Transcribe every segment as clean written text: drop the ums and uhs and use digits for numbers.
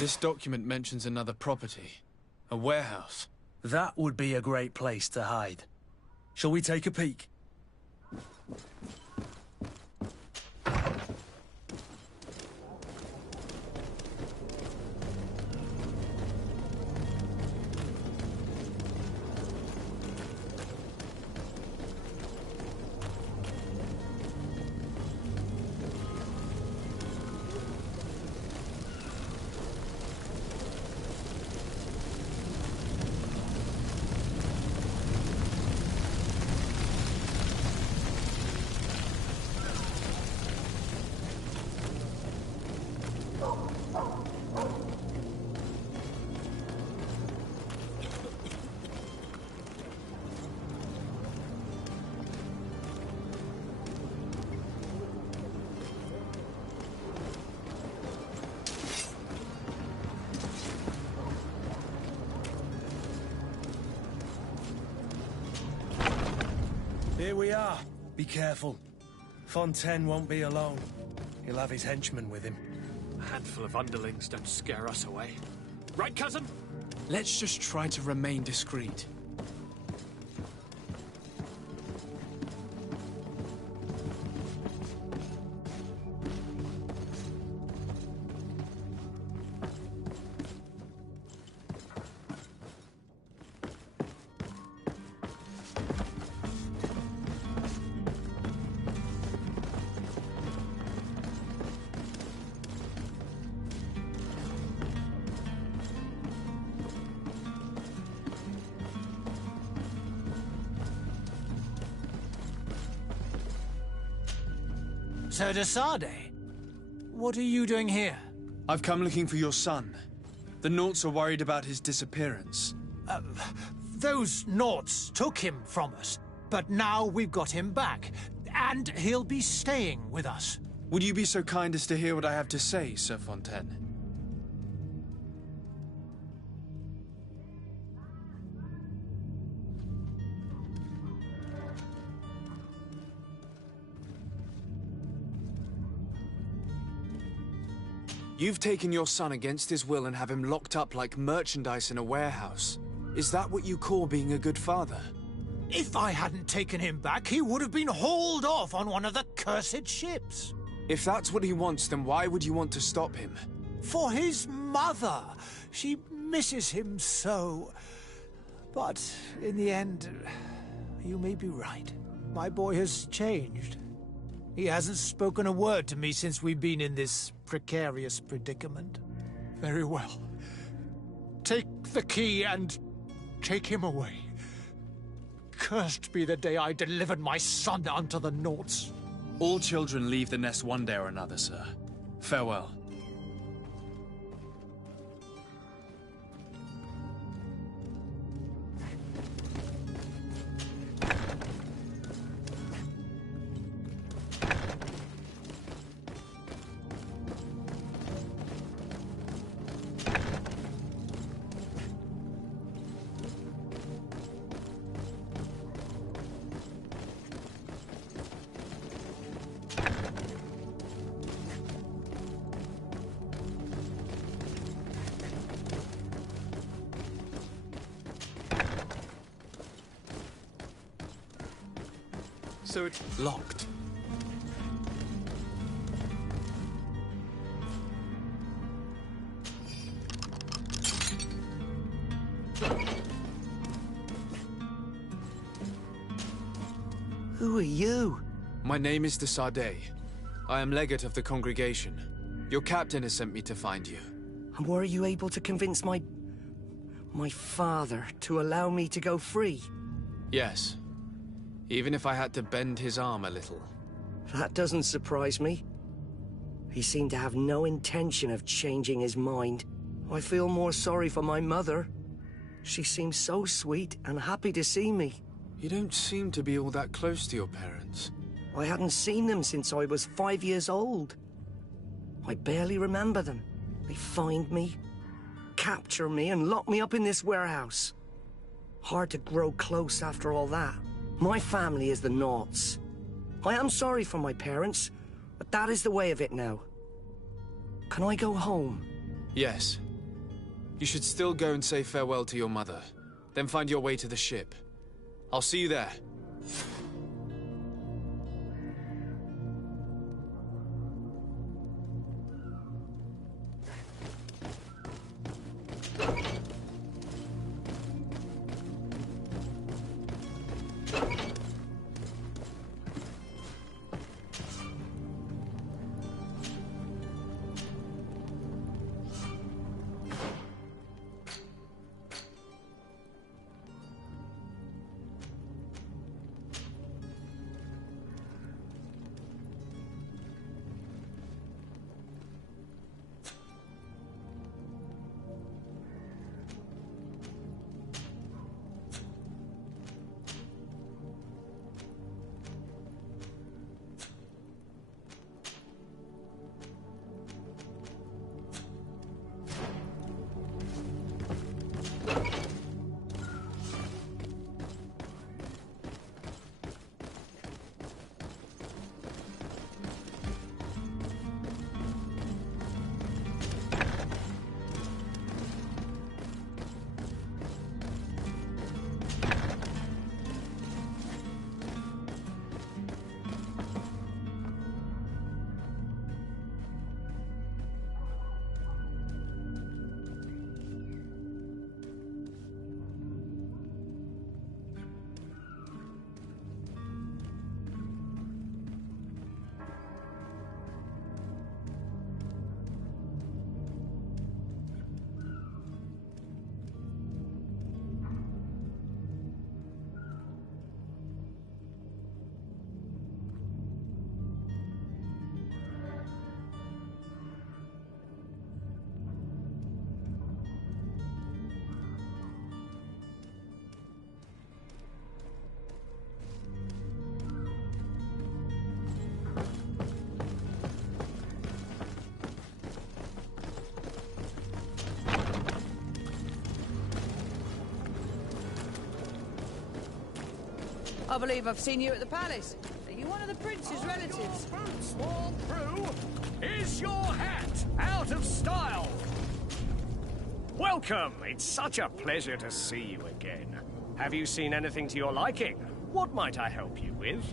This document mentions another property. A warehouse. That would be a great place to hide. Shall we take a peek? Here we are. Be careful. Fontaine won't be alone. He'll have his henchmen with him. A handful of underlings don't scare us away. Right, cousin? Let's just try to remain discreet. Sir de Sade, what are you doing here? I've come looking for your son. The Naughts are worried about his disappearance. Those Naughts took him from us, but now we've got him back, and he'll be staying with us. Would you be so kind as to hear what I have to say, Sir Fontaine? You've taken your son against his will and have him locked up like merchandise in a warehouse. Is that what you call being a good father? If I hadn't taken him back, he would have been hauled off on one of the cursed ships. If that's what he wants, then why would you want to stop him? For his mother. She misses him so. But in the end, you may be right. My boy has changed. He hasn't spoken a word to me since we've been in this precarious predicament. Very well. Take the key and take him away. Cursed be the day I delivered my son unto the Naughts. All children leave the nest one day or another, sir. Farewell. So it's locked. Who are you? My name is de Sade. I am legate of the congregation. Your captain has sent me to find you. And were you able to convince my father to allow me to go free? Yes. Even if I had to bend his arm a little. That doesn't surprise me. He seemed to have no intention of changing his mind. I feel more sorry for my mother. She seemed so sweet and happy to see me. You don't seem to be all that close to your parents. I hadn't seen them since I was 5 years old. I barely remember them. They find me, capture me, and lock me up in this warehouse. Hard to grow close after all that. My family is the Naughts. I am sorry for my parents, but that is the way of it now. Can I go home? Yes, You should still go and say farewell to your mother. Then find your way to the ship. I'll see you there. I believe I've seen you at the palace. Are you one of the prince's relatives? Your boots worn through? Is your hat out of style? Welcome. It's such a pleasure to see you again. Have you seen anything to your liking? What might I help you with?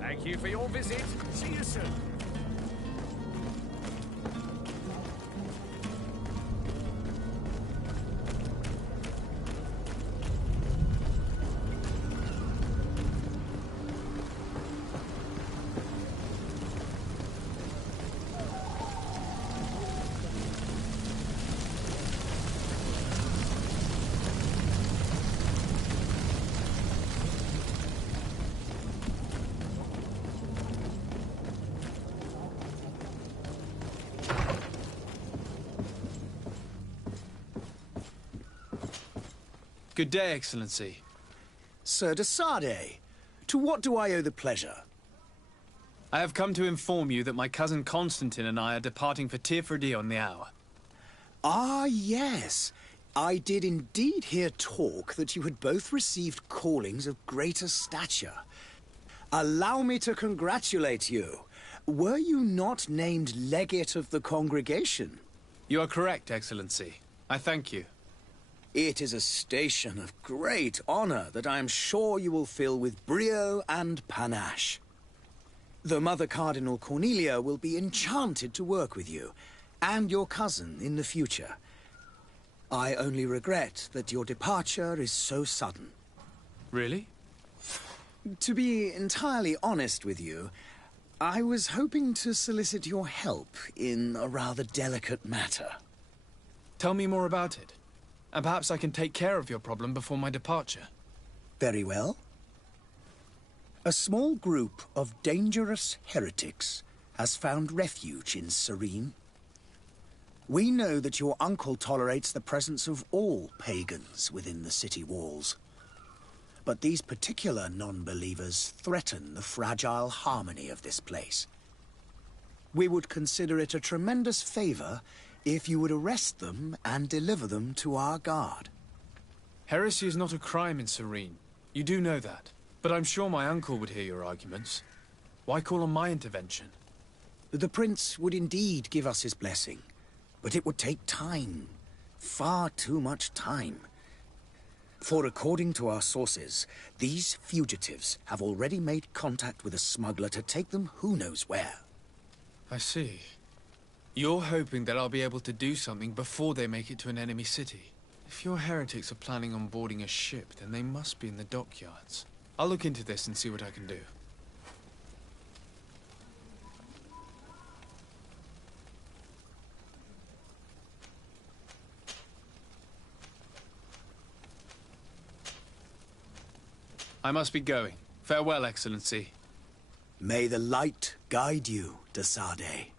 Thank you for your visit. See you soon. Good day, Excellency. Sir de Sade, to what do I owe the pleasure? I have come to inform you that my cousin Constantine and I are departing for Tirfredi on the hour. Ah, yes. I did indeed hear talk that you had both received callings of greater stature. Allow me to congratulate you. Were you not named legate of the congregation? You are correct, Excellency. I thank you. It is a station of great honor that I am sure you will fill with brio and panache. The Mother Cardinal Cornelia will be enchanted to work with you, and your cousin in the future. I only regret that your departure is so sudden. Really? To be entirely honest with you, I was hoping to solicit your help in a rather delicate matter. Tell me more about it, and perhaps I can take care of your problem before my departure. Very well. A small group of dangerous heretics has found refuge in Serene. We know that your uncle tolerates the presence of all pagans within the city walls. But these particular non-believers threaten the fragile harmony of this place. We would consider it a tremendous favor if you would arrest them and deliver them to our guard. Heresy is not a crime in Serene. You do know that. But I'm sure my uncle would hear your arguments. Why call on my intervention? The Prince would indeed give us his blessing, but it would take time. Far too much time. For according to our sources, these fugitives have already made contact with a smuggler to take them who knows where. I see. You're hoping that I'll be able to do something before they make it to an enemy city. If your heretics are planning on boarding a ship, then they must be in the dockyards. I'll look into this and see what I can do. I must be going. Farewell, Excellency. May the light guide you, de Sade.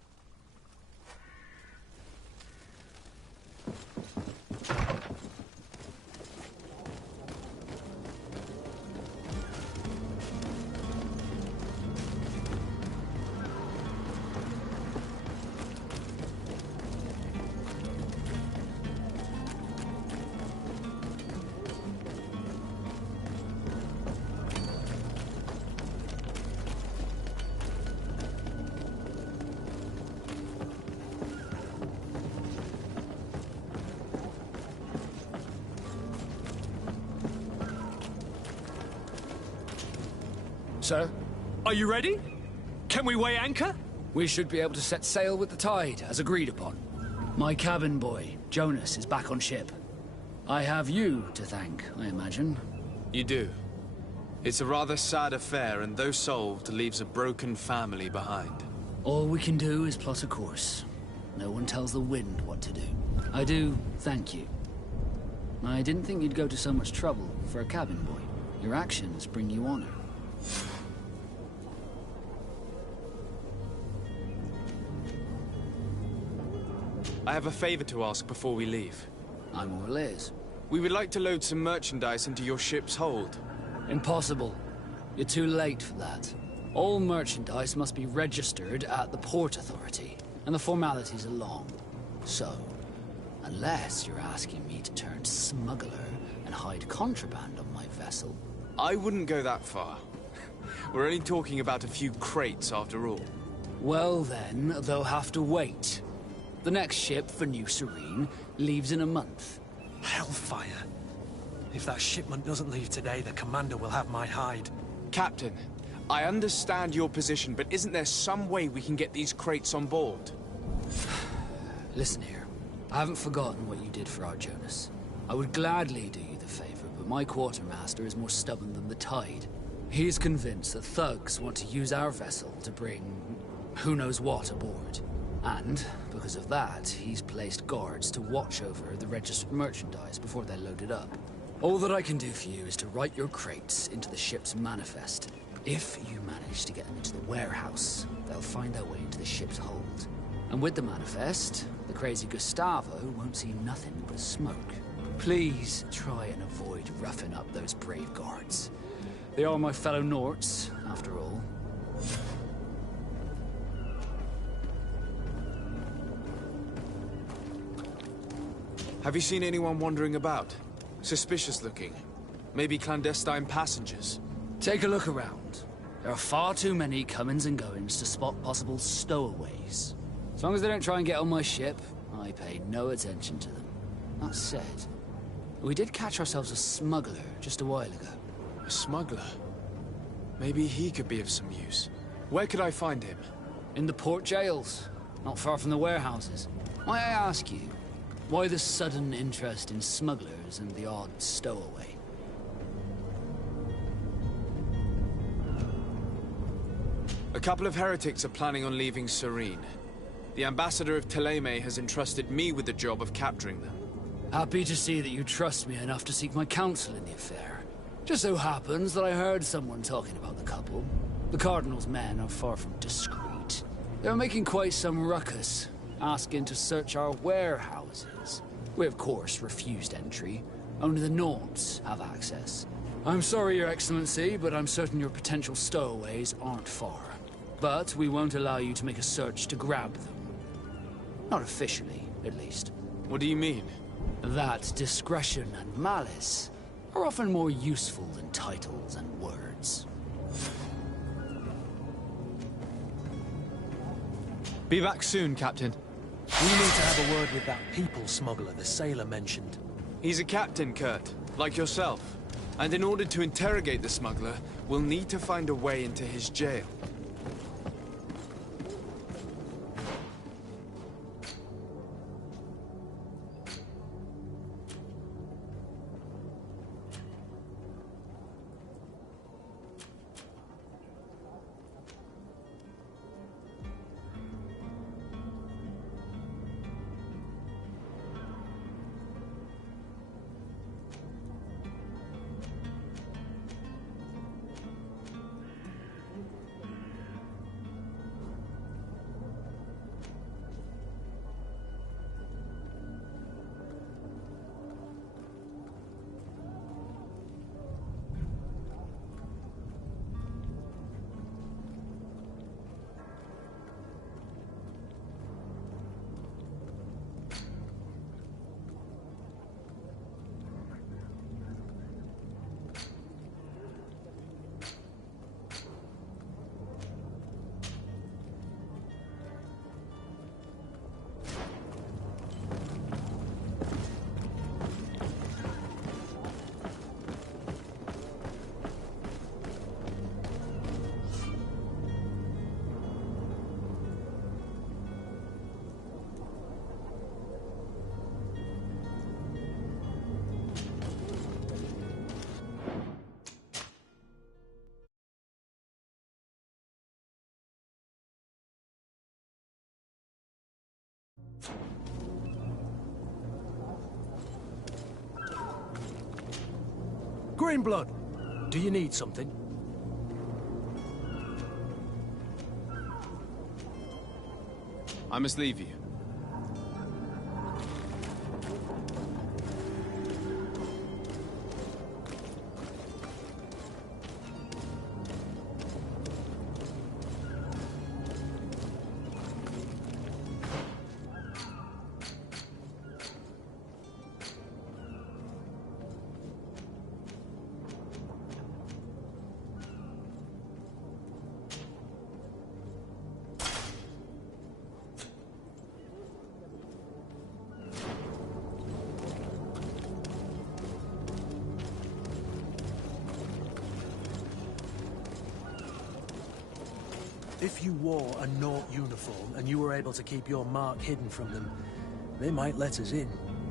Sir? Are you ready? Can we weigh anchor? We should be able to set sail with the tide, as agreed upon. My cabin boy, Jonas, is back on ship. I have you to thank, I imagine. You do. It's a rather sad affair, and though solved, leaves a broken family behind. All we can do is plot a course. No one tells the wind what to do. I do thank you. I didn't think you'd go to so much trouble for a cabin boy. Your actions bring you honor. I have a favor to ask before we leave. I'm all ears. We would like to load some merchandise into your ship's hold. Impossible. You're too late for that. All merchandise must be registered at the Port Authority, and the formalities are long. So, unless you're asking me to turn smuggler and hide contraband on my vessel... I wouldn't go that far. We're only talking about a few crates after all. Well then, they'll have to wait. The next ship for New Serene leaves in a month. Hellfire. If that shipment doesn't leave today, the commander will have my hide. Captain, I understand your position, but isn't there some way we can get these crates on board? Listen here. I haven't forgotten what you did for our Jonas. I would gladly do you the favor, but my quartermaster is more stubborn than the tide. He is convinced that thugs want to use our vessel to bring who knows what aboard. And, because of that, he's placed guards to watch over the registered merchandise before they're loaded up. All that I can do for you is to write your crates into the ship's manifest. If you manage to get them into the warehouse, they'll find their way into the ship's hold. And with the manifest, the crazy Gustavo won't see nothing but smoke. Please try and avoid roughing up those brave guards. They are my fellow Norts, after all. Have you seen anyone wandering about? Suspicious looking. Maybe clandestine passengers? Take a look around. There are far too many comings and goings to spot possible stowaways. As long as they don't try and get on my ship, I pay no attention to them. That said, we did catch ourselves a smuggler just a while ago. A smuggler? Maybe he could be of some use. Where could I find him? In the port jails, not far from the warehouses. Might I ask you, why the sudden interest in smugglers and the odd stowaway? couple of heretics are planning on leaving Serene. The ambassador of Teleme has entrusted me with the job of capturing them. Happy to see that you trust me enough to seek my counsel in the affair. Just so happens that I heard someone talking about the couple. The Cardinal's men are far from discreet. They're making quite some ruckus, asking to search our warehouses. We, of course, refused entry. Only the Norns have access. I'm sorry, Your Excellency, but I'm certain your potential stowaways aren't far. But we won't allow you to make a search to grab them. Not officially, at least. What do you mean? That discretion and malice are often more useful than titles and words. Be back soon, Captain. We need to have a word with that people smuggler the sailor mentioned. He's a captain, Kurt, like yourself. And in order to interrogate the smuggler, we'll need to find a way into his jail. Greenblood, do you need something? I must leave you. If you wore a Nort uniform and you were able to keep your mark hidden from them, they might let us in.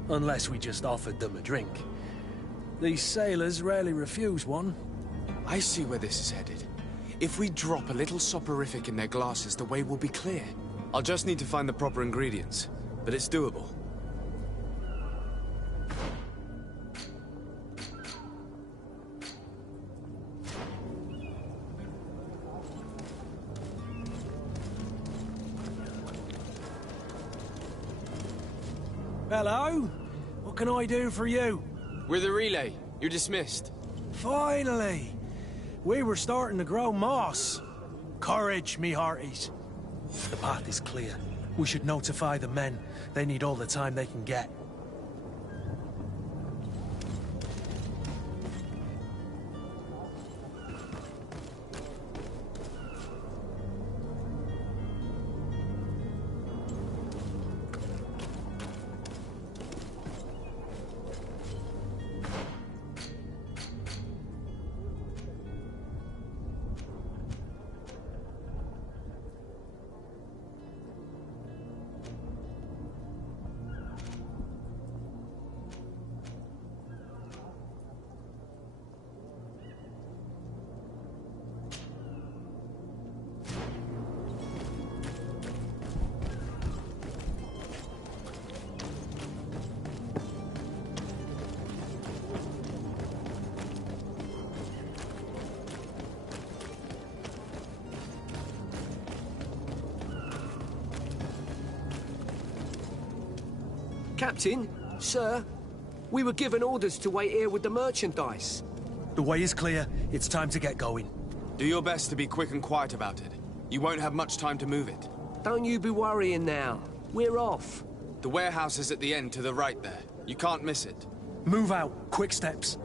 Unless we just offered them a drink. These sailors rarely refuse one. I see where this is headed. If we drop a little soporific in their glasses, the way will be clear. I'll just need to find the proper ingredients, but it's doable. Hello? What can I do for you? We're the relay. You're dismissed. Finally! We were starting to grow moss. Courage, me hearties. The path is clear. We should notify the men. They need all the time they can get. Captain, sir, we were given orders to wait here with the merchandise. The way is clear. It's time to get going. Do your best to be quick and quiet about it. You won't have much time to move it. Don't you be worrying now. We're off. The warehouse is at the end to the right there. You can't miss it. Move out. Quick steps.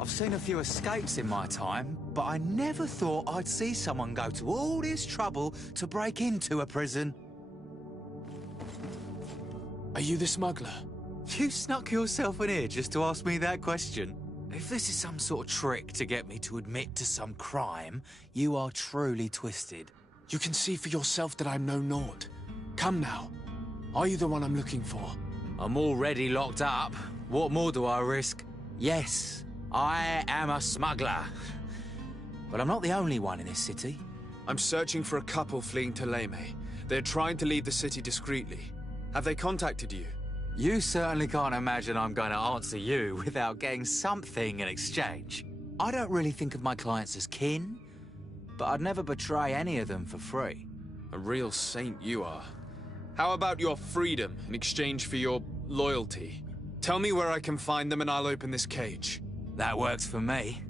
I've seen a few escapes in my time, but I never thought I'd see someone go to all this trouble to break into a prison. Are you the smuggler? You snuck yourself in here just to ask me that question? If this is some sort of trick to get me to admit to some crime, you are truly twisted. You can see for yourself that I'm no naught. Come now. Are you the one I'm looking for? I'm already locked up. What more do I risk? Yes, I am a smuggler. But I'm not the only one in this city. I'm searching for a couple fleeing to Leme. They're trying to leave the city discreetly. Have they contacted you? You certainly can't imagine I'm going to answer you without getting something in exchange. I don't really think of my clients as kin, but I'd never betray any of them for free. A real saint you are. How about your freedom in exchange for your loyalty? Tell me where I can find them and I'll open this cage. That works for me.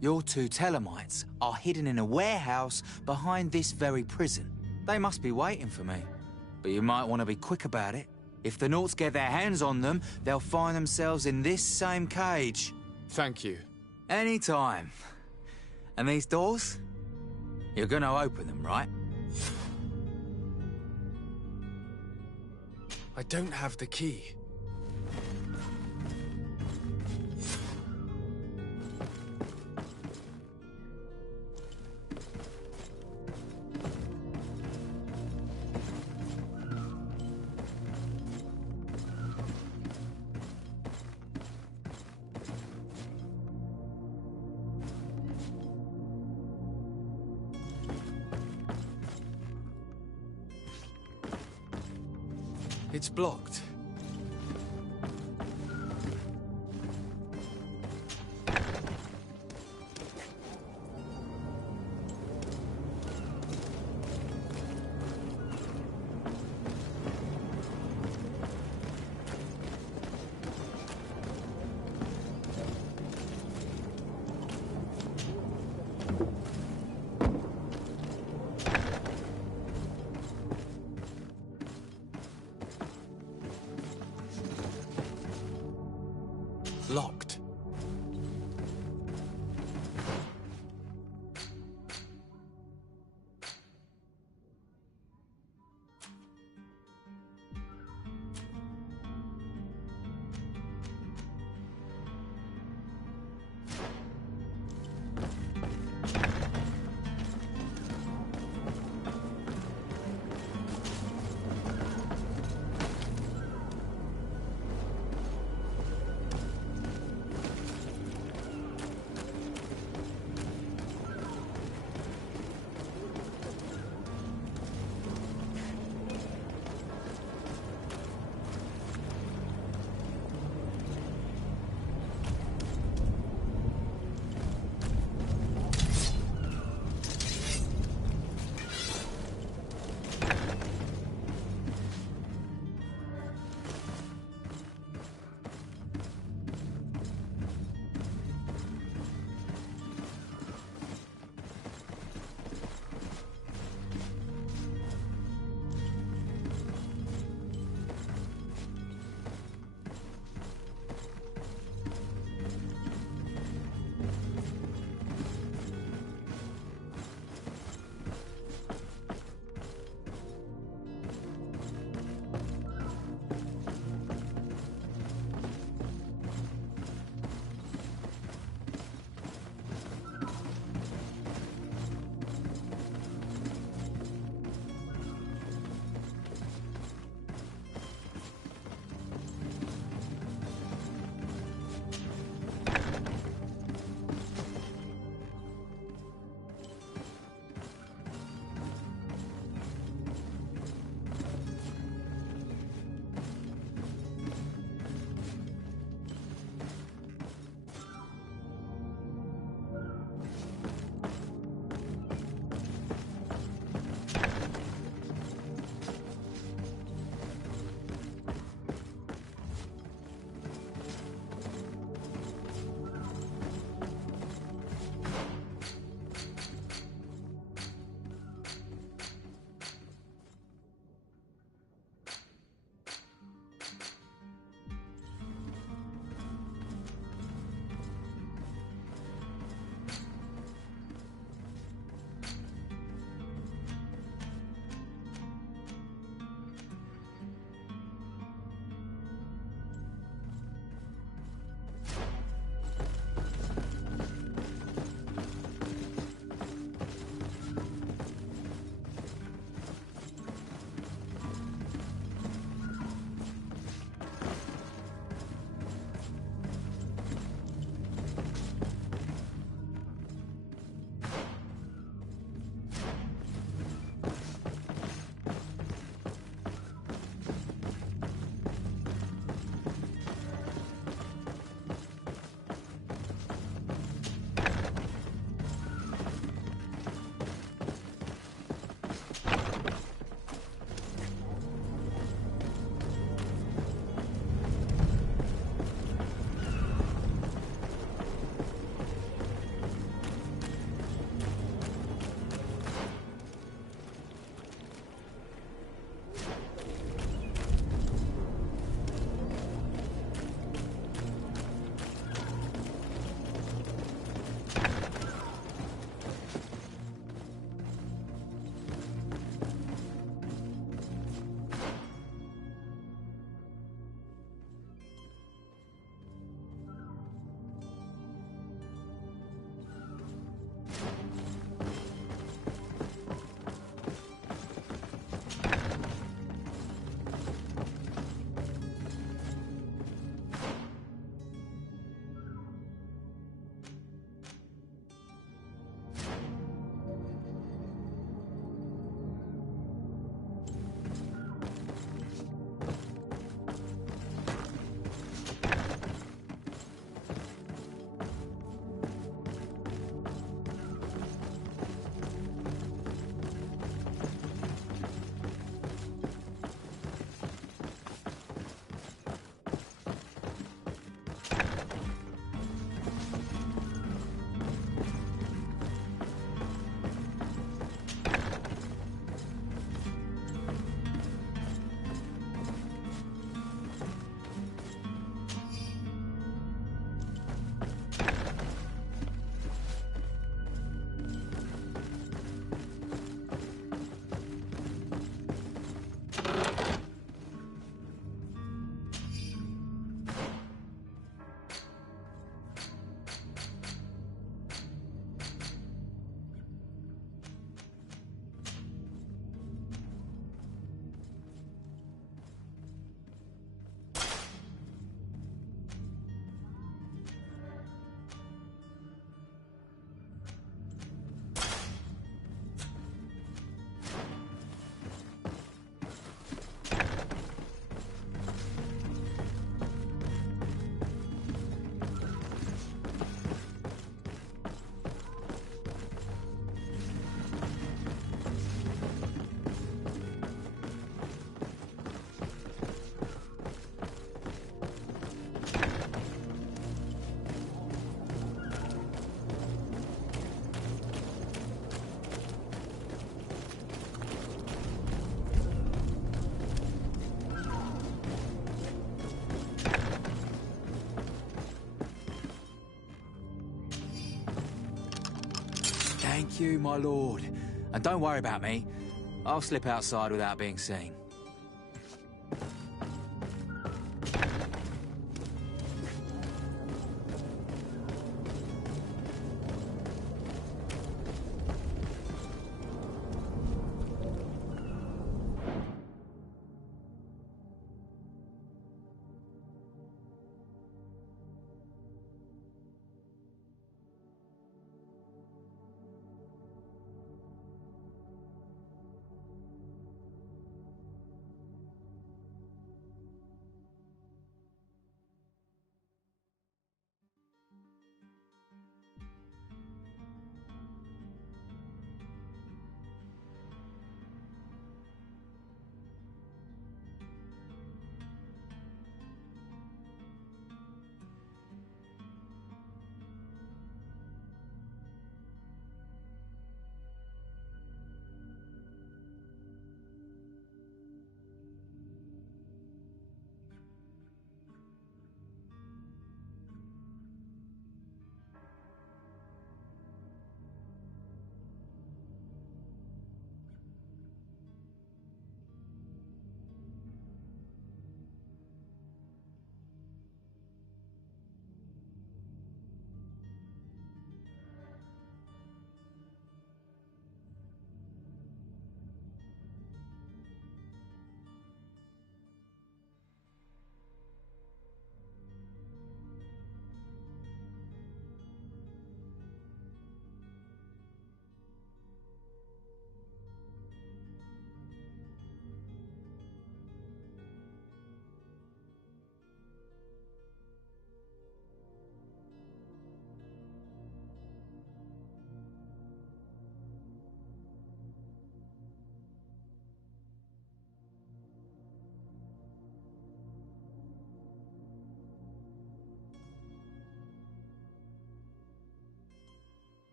Your two Telemites are hidden in a warehouse behind this very prison. They must be waiting for me. But you might want to be quick about it. If the Nauts get their hands on them, they'll find themselves in this same cage. Thank you. Anytime. And these doors? You're gonna open them, right? I don't have the key. It's blocked. Locked. Thank you, my lord. And don't worry about me. I'll slip outside without being seen.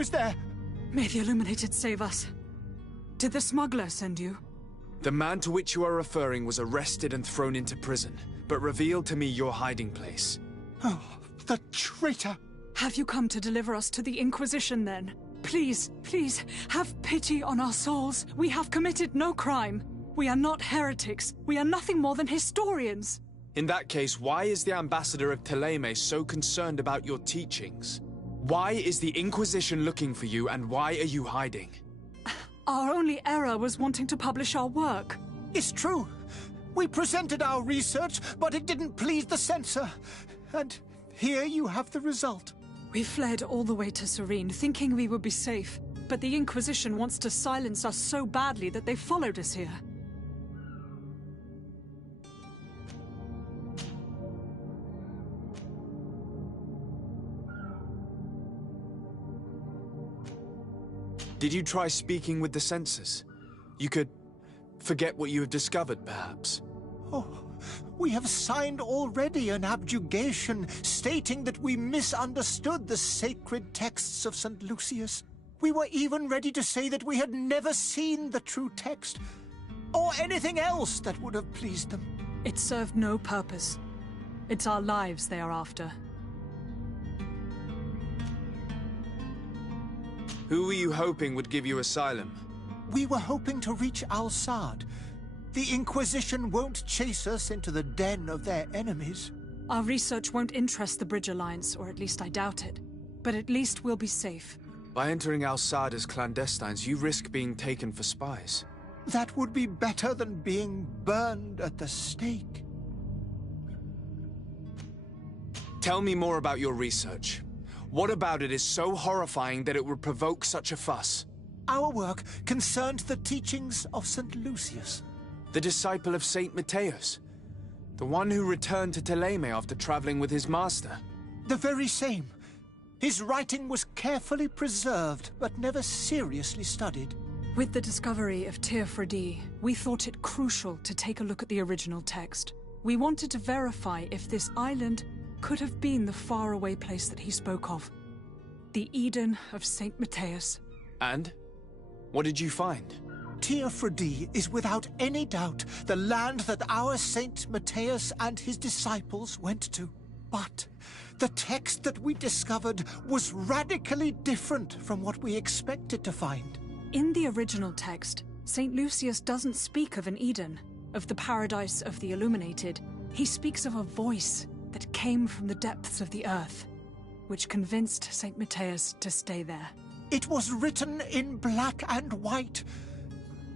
Who is there? May the Illuminated save us. Did the smuggler send you? The man to which you are referring was arrested and thrown into prison, but revealed to me your hiding place. Oh, the traitor! Have you come to deliver us to the Inquisition, then? Please, please, have pity on our souls. We have committed no crime. We are not heretics. We are nothing more than historians. In that case, why is the ambassador of Thélème so concerned about your teachings? Why is the Inquisition looking for you, and why are you hiding? Our only error was wanting to publish our work. It's true. We presented our research, but it didn't please the censor. And here you have the result. We fled all the way to Serene, thinking we would be safe. But the Inquisition wants to silence us so badly that they followed us here. Did you try speaking with the censors? You could forget what you have discovered, perhaps. Oh, we have signed already an abjugation stating that we misunderstood the sacred texts of St. Lucius. We were even ready to say that we had never seen the true text, or anything else that would have pleased them. It served no purpose. It's our lives they are after. Who were you hoping would give you asylum? We were hoping to reach Al-Sad. The Inquisition won't chase us into the den of their enemies. Our research won't interest the Bridge Alliance, or at least I doubt it. But at least we'll be safe. By entering Al-Sad as clandestines, you risk being taken for spies. That would be better than being burned at the stake. Tell me more about your research. What about it is so horrifying that it would provoke such a fuss? Our work concerned the teachings of St. Lucius. The disciple of Saint Matthias? The one who returned to Thélème after traveling with his master? The very same. His writing was carefully preserved, but never seriously studied. With the discovery of Teofredi, we thought it crucial to take a look at the original text. We wanted to verify if this island could have been the faraway place that he spoke of. The Eden of Saint Matthias. And? What did you find? Teofredi is without any doubt the land that our Saint Matthias and his disciples went to. But the text that we discovered was radically different from what we expected to find. In the original text, Saint Lucius doesn't speak of an Eden, of the paradise of the Illuminated. He speaks of a voice that came from the depths of the earth, which convinced Saint Matthias to stay there. It was written in black and white,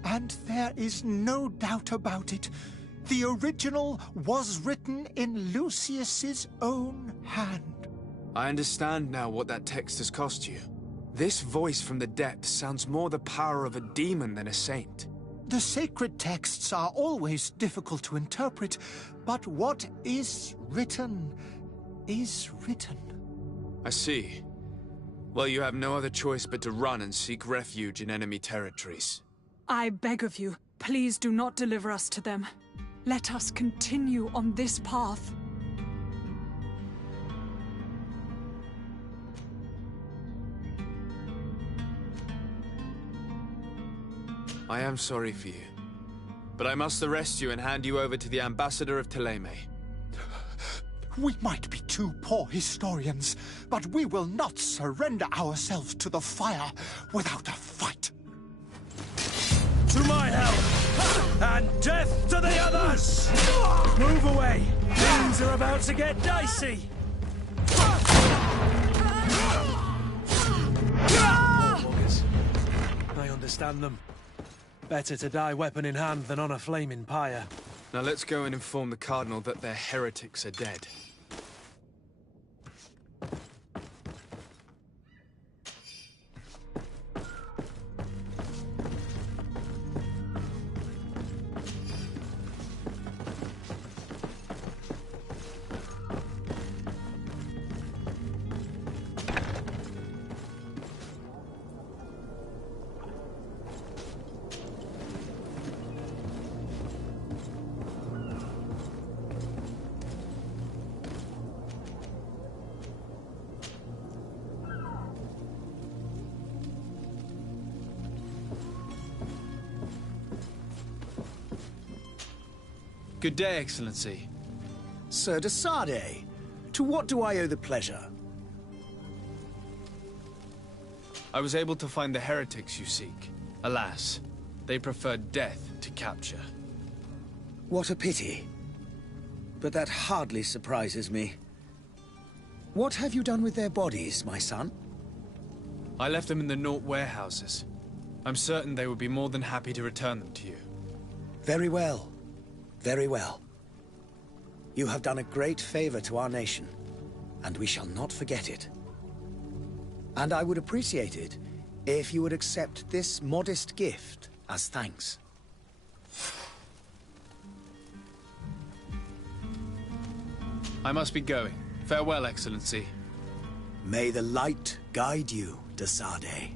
and there is no doubt about it. The original was written in Lucius's own hand. I understand now what that text has cost you. This voice from the depths sounds more the power of a demon than a saint. The sacred texts are always difficult to interpret, but what is written is written. I see. Well, you have no other choice but to run and seek refuge in enemy territories. I beg of you, please do not deliver us to them. Let us continue on this path. I am sorry for you, but I must arrest you and hand you over to the ambassador of Thélème. We might be two poor historians, but we will not surrender ourselves to the fire without a fight. To my help, and death to the others! Move away! Things are about to get dicey! I understand them. Better to die weapon in hand than on a flaming pyre. Now let's go and inform the Cardinal that their heretics are dead. Good day, Excellency. Sir de Sardet, to what do I owe the pleasure? I was able to find the heretics you seek. Alas, they preferred death to capture. What a pity. But that hardly surprises me. What have you done with their bodies, my son? I left them in the Nort warehouses. I'm certain they would be more than happy to return them to you. Very well. Very well. You have done a great favor to our nation, and we shall not forget it. And I would appreciate it if you would accept this modest gift as thanks. I must be going. Farewell, Excellency. May the light guide you, de Sardet.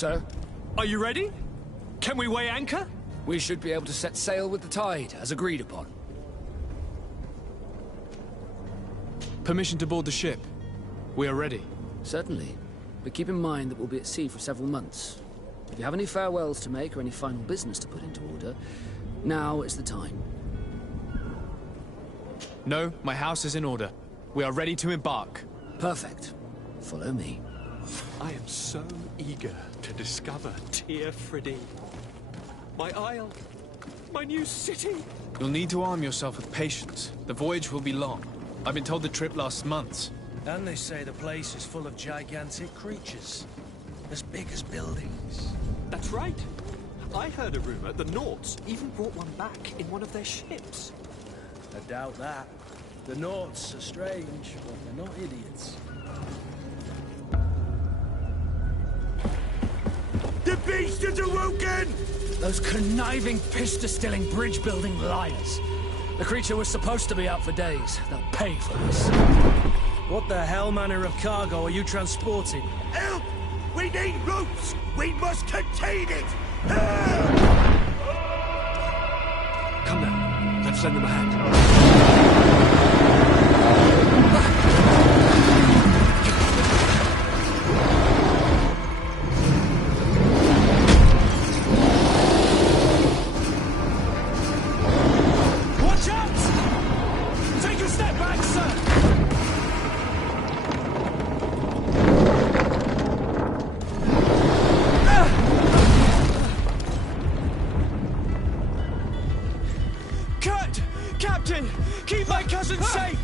Sir? Are you ready? Can we weigh anchor? We should be able to set sail with the tide, as agreed upon. Permission to board the ship. We are ready. Certainly. But keep in mind that we'll be at sea for several months. If you have any farewells to make or any final business to put into order, now is the time. No, my house is in order. We are ready to embark. Perfect. Follow me. I am so eager to discover Teer Fridee. My isle. My new city. You'll need to arm yourself with patience. The voyage will be long. I've been told the trip lasts months. And they say the place is full of gigantic creatures. As big as buildings. That's right. I heard a rumor the Nauts even brought one back in one of their ships. I doubt that. The Nauts are strange, but they're not idiots. The beast is awoken! Those conniving, piss-distilling, bridge-building liars. The creature was supposed to be out for days. They'll pay for this. What the hell manner of cargo are you transporting? Help! We need ropes! We must contain it! Help! Come now, let's lend them a hand. Watch out! Take a step back, sir! Cut! Captain! Keep my cousin safe!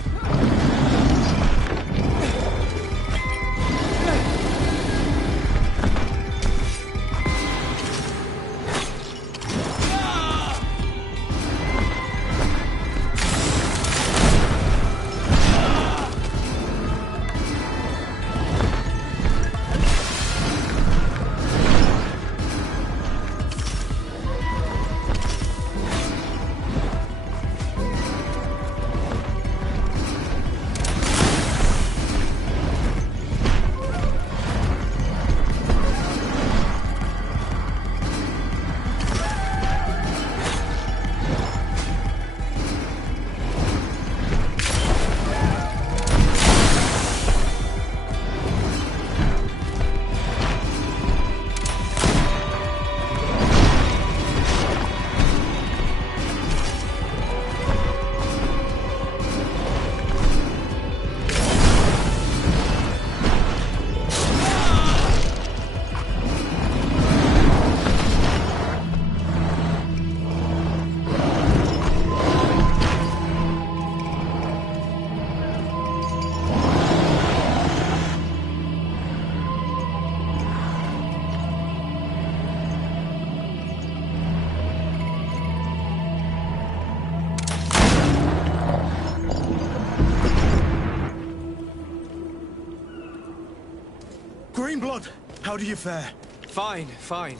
Greenblood, how do you fare? Fine, fine.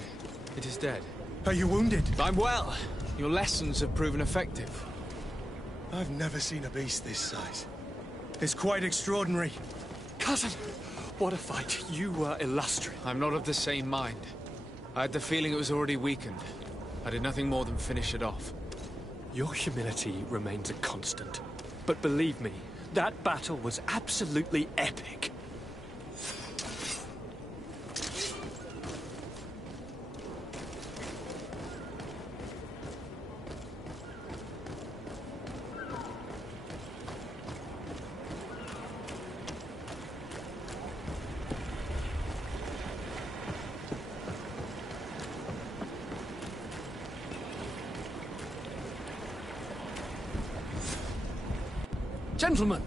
It is dead. Are you wounded? I'm well. Your lessons have proven effective. I've never seen a beast this size. It's quite extraordinary. Cousin, what a fight. You were illustrious. I'm not of the same mind. I had the feeling it was already weakened. I did nothing more than finish it off. Your humility remains a constant. But believe me, that battle was absolutely epic. Gentlemen!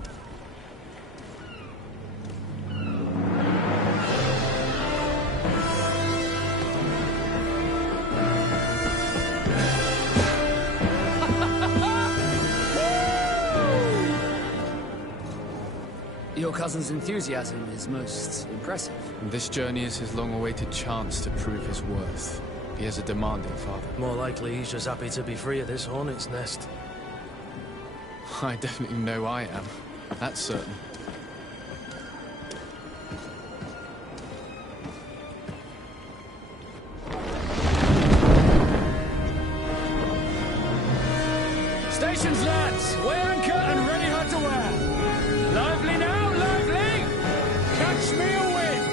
Your cousin's enthusiasm is most impressive. And this journey is his long-awaited chance to prove his worth. He has a demanding father. More likely he's just happy to be free of this hornet's nest. I definitely know I am. That's certain. stations, lads! Weigh anchor and ready her to wear! Lively now, lively! Catch me a wind!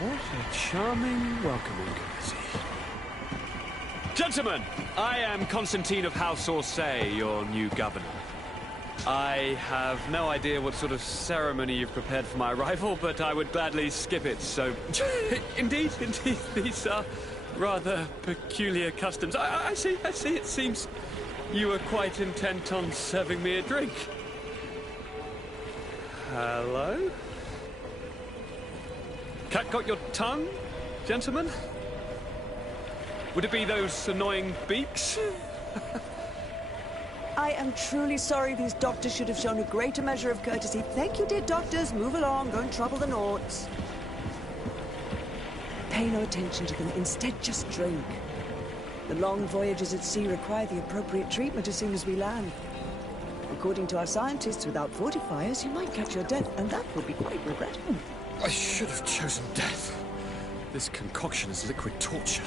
What a charming welcoming committee. Gentlemen, I am Constantine of House Orsay, your new governor. I have no idea what sort of ceremony you've prepared for my arrival, but I would gladly skip it, so... Indeed, these are rather peculiar customs. I see, it seems you were quite intent on serving me a drink. Hello? Cat got your tongue, gentlemen? Would it be those annoying beaks? I am truly sorry these doctors should have shown a greater measure of courtesy. Thank you, dear doctors. Move along, don't trouble the Nauts. Pay no attention to them. Instead, just drink. The long voyages at sea require the appropriate treatment as soon as we land. According to our scientists, without fortifiers, you might catch your death, and that would be quite regrettable. I should have chosen death. This concoction is liquid torture.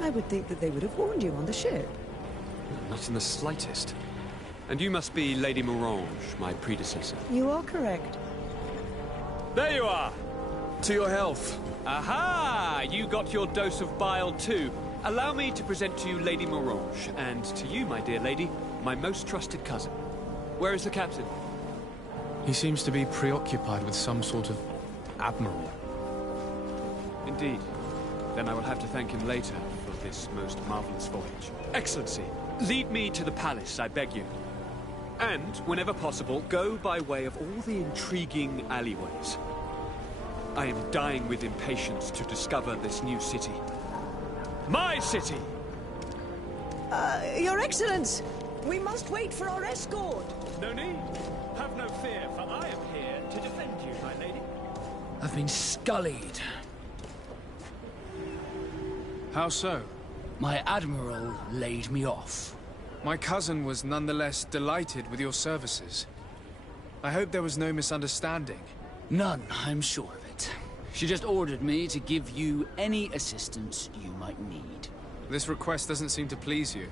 I would think that they would have warned you on the ship. Not in the slightest. And you must be Lady Morange, my predecessor. You are correct. There you are! To your health. Aha! You got your dose of bile too. Allow me to present to you Lady Morange, and to you, my dear lady, my most trusted cousin. Where is the captain? He seems to be preoccupied with some sort of admiral. Indeed. Then I will have to thank him later for this most marvelous voyage. Excellency, lead me to the palace, I beg you. And, whenever possible, go by way of all the intriguing alleyways. I am dying with impatience to discover this new city. My city! Your Excellence! We must wait for our escort! No need. Have no fear, for I am here to defend you, my lady. I've been scullied. How so? My admiral laid me off. My cousin was nonetheless delighted with your services. I hope there was no misunderstanding. None, I'm sure of it. She just ordered me to give you any assistance you might need. This request doesn't seem to please you.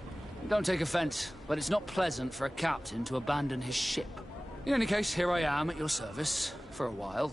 Don't take offense, but it's not pleasant for a captain to abandon his ship. In any case, here I am at your service, for a while.